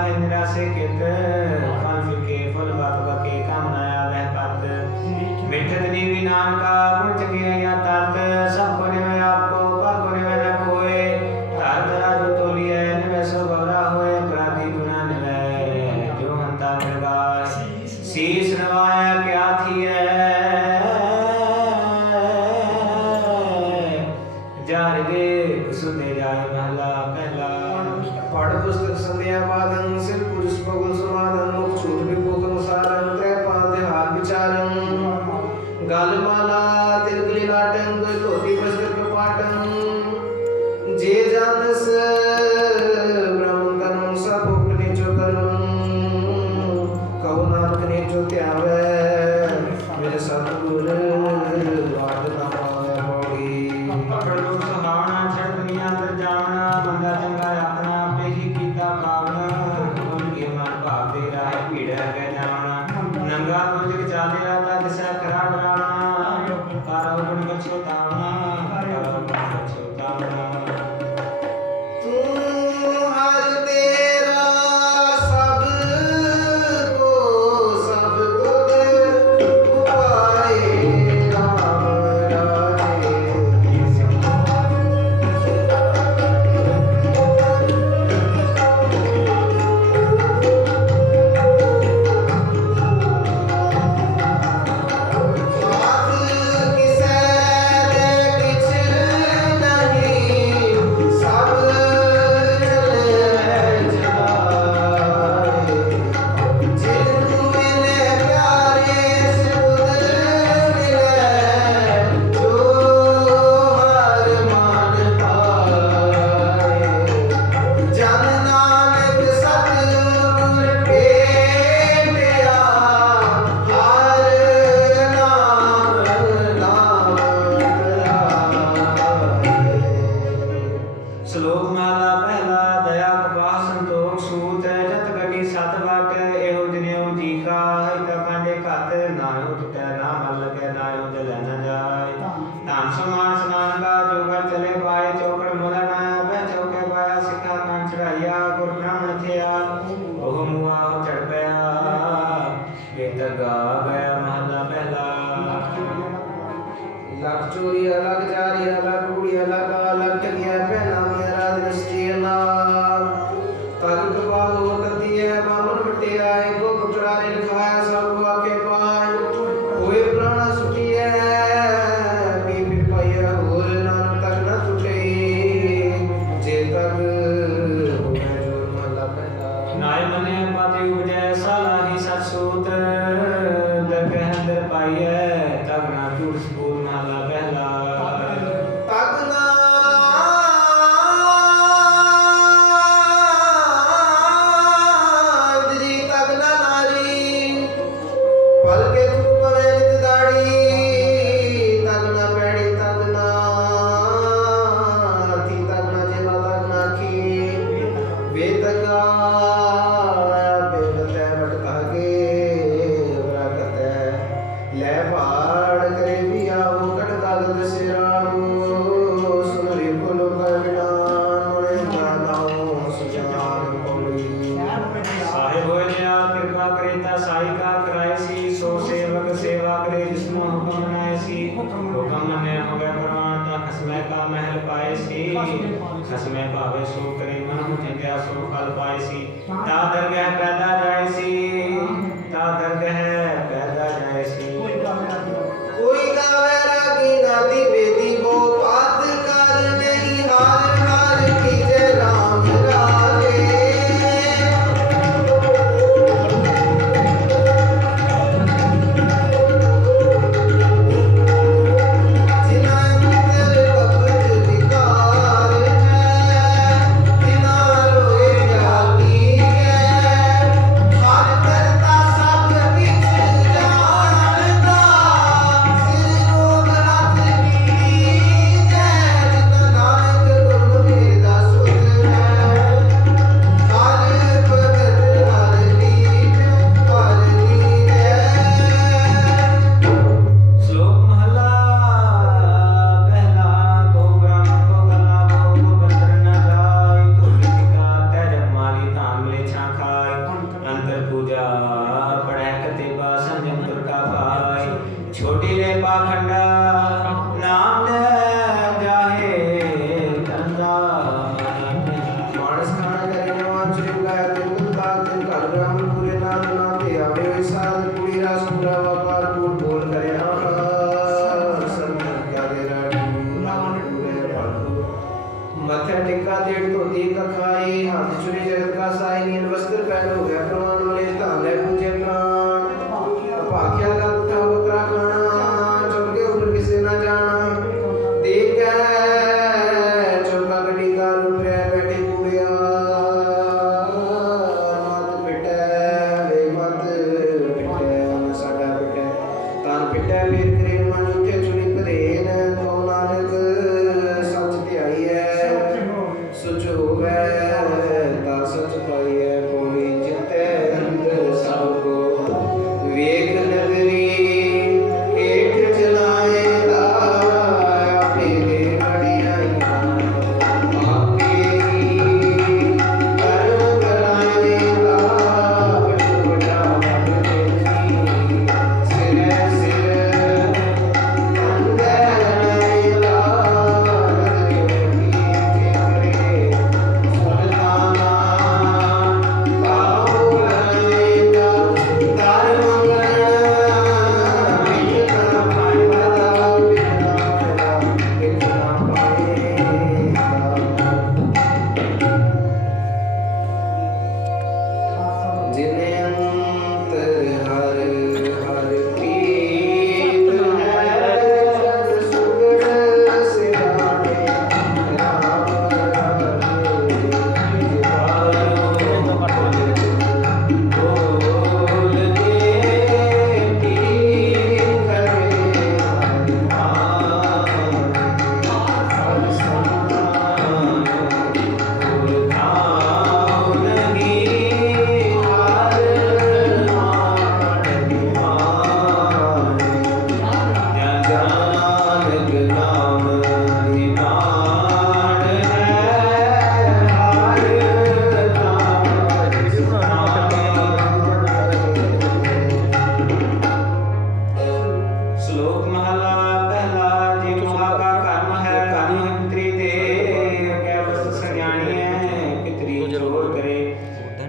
ਕਾਹੇ ਨਿਰਾਸੇ ਕਿਤ ਫਲ ਫਿਕੇ ਫਲ ਬਾਤ ਬਕੇ ਕਾਮਨਾਇਆ ਵਹਿ ਪਤ ਮਿਠਤ ਨੀਵੀ ਨਾਨਕਾ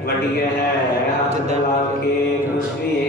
वटिया है हाथ तो दलाल के कुछ भी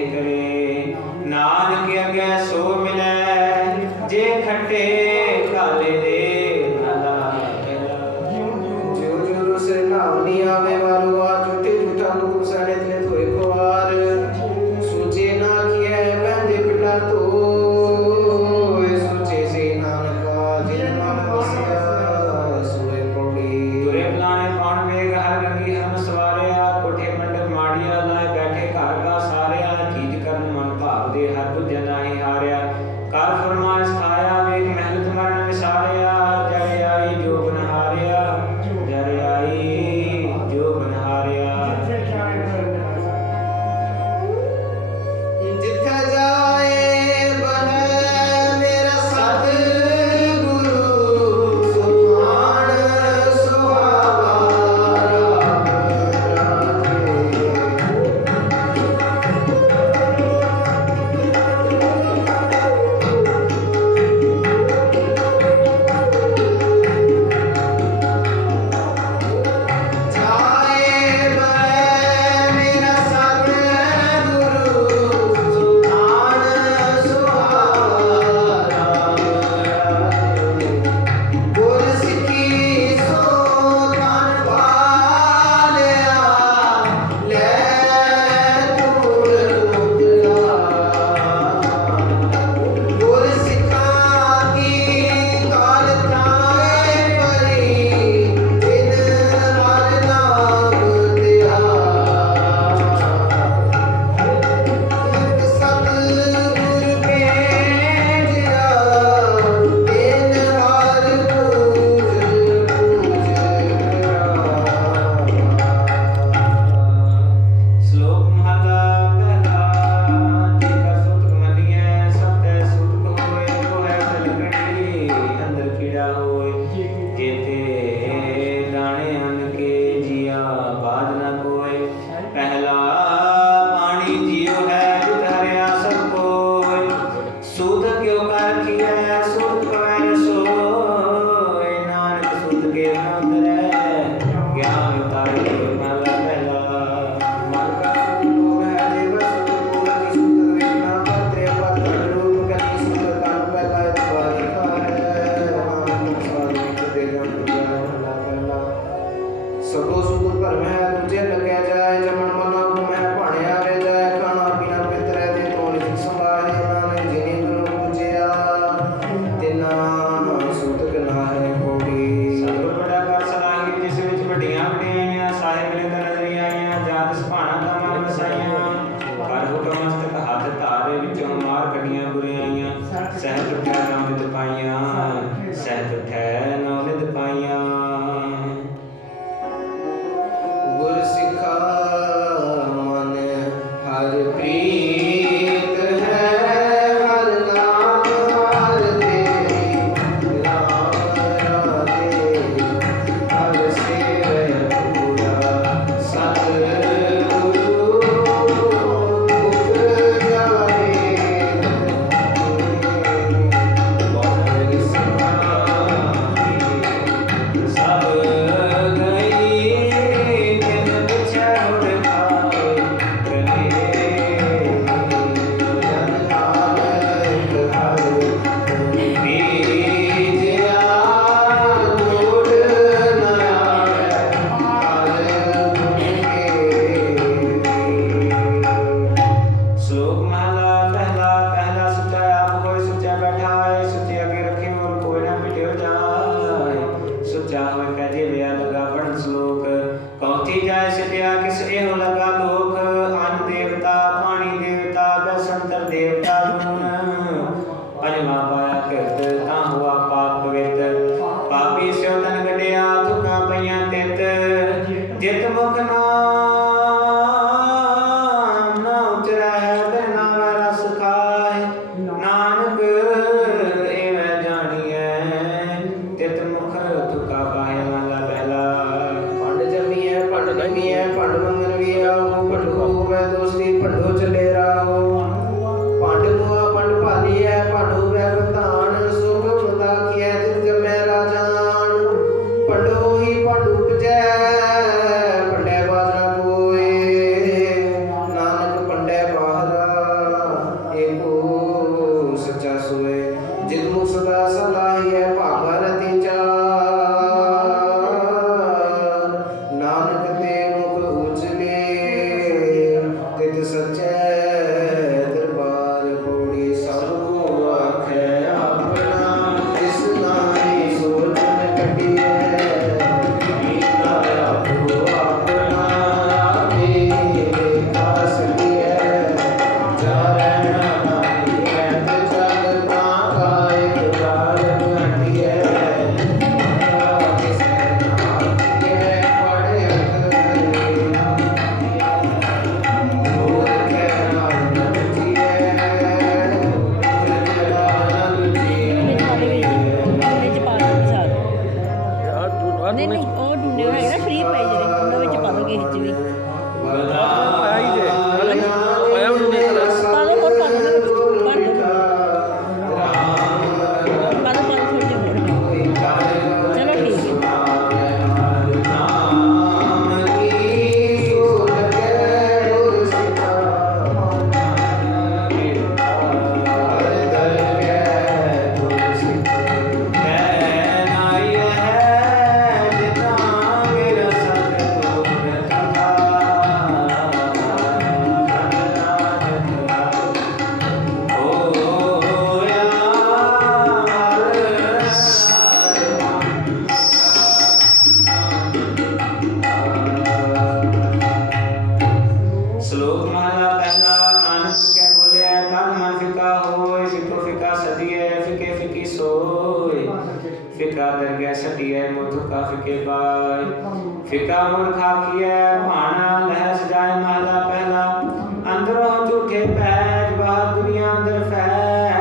ਪੈਜ ਬਾਦ ਦੁਨੀਆ ਅੰਦਰ ਫੈਲ।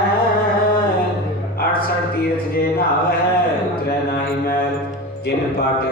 ਅੜ ਸੜ ਤੀਰਥ ਜੇ ਨਾਵ ਹੈ ਉਤਰੈ ਨਾਹੀ ਮੈਲ, ਜਿਨ ਪਾਟੇ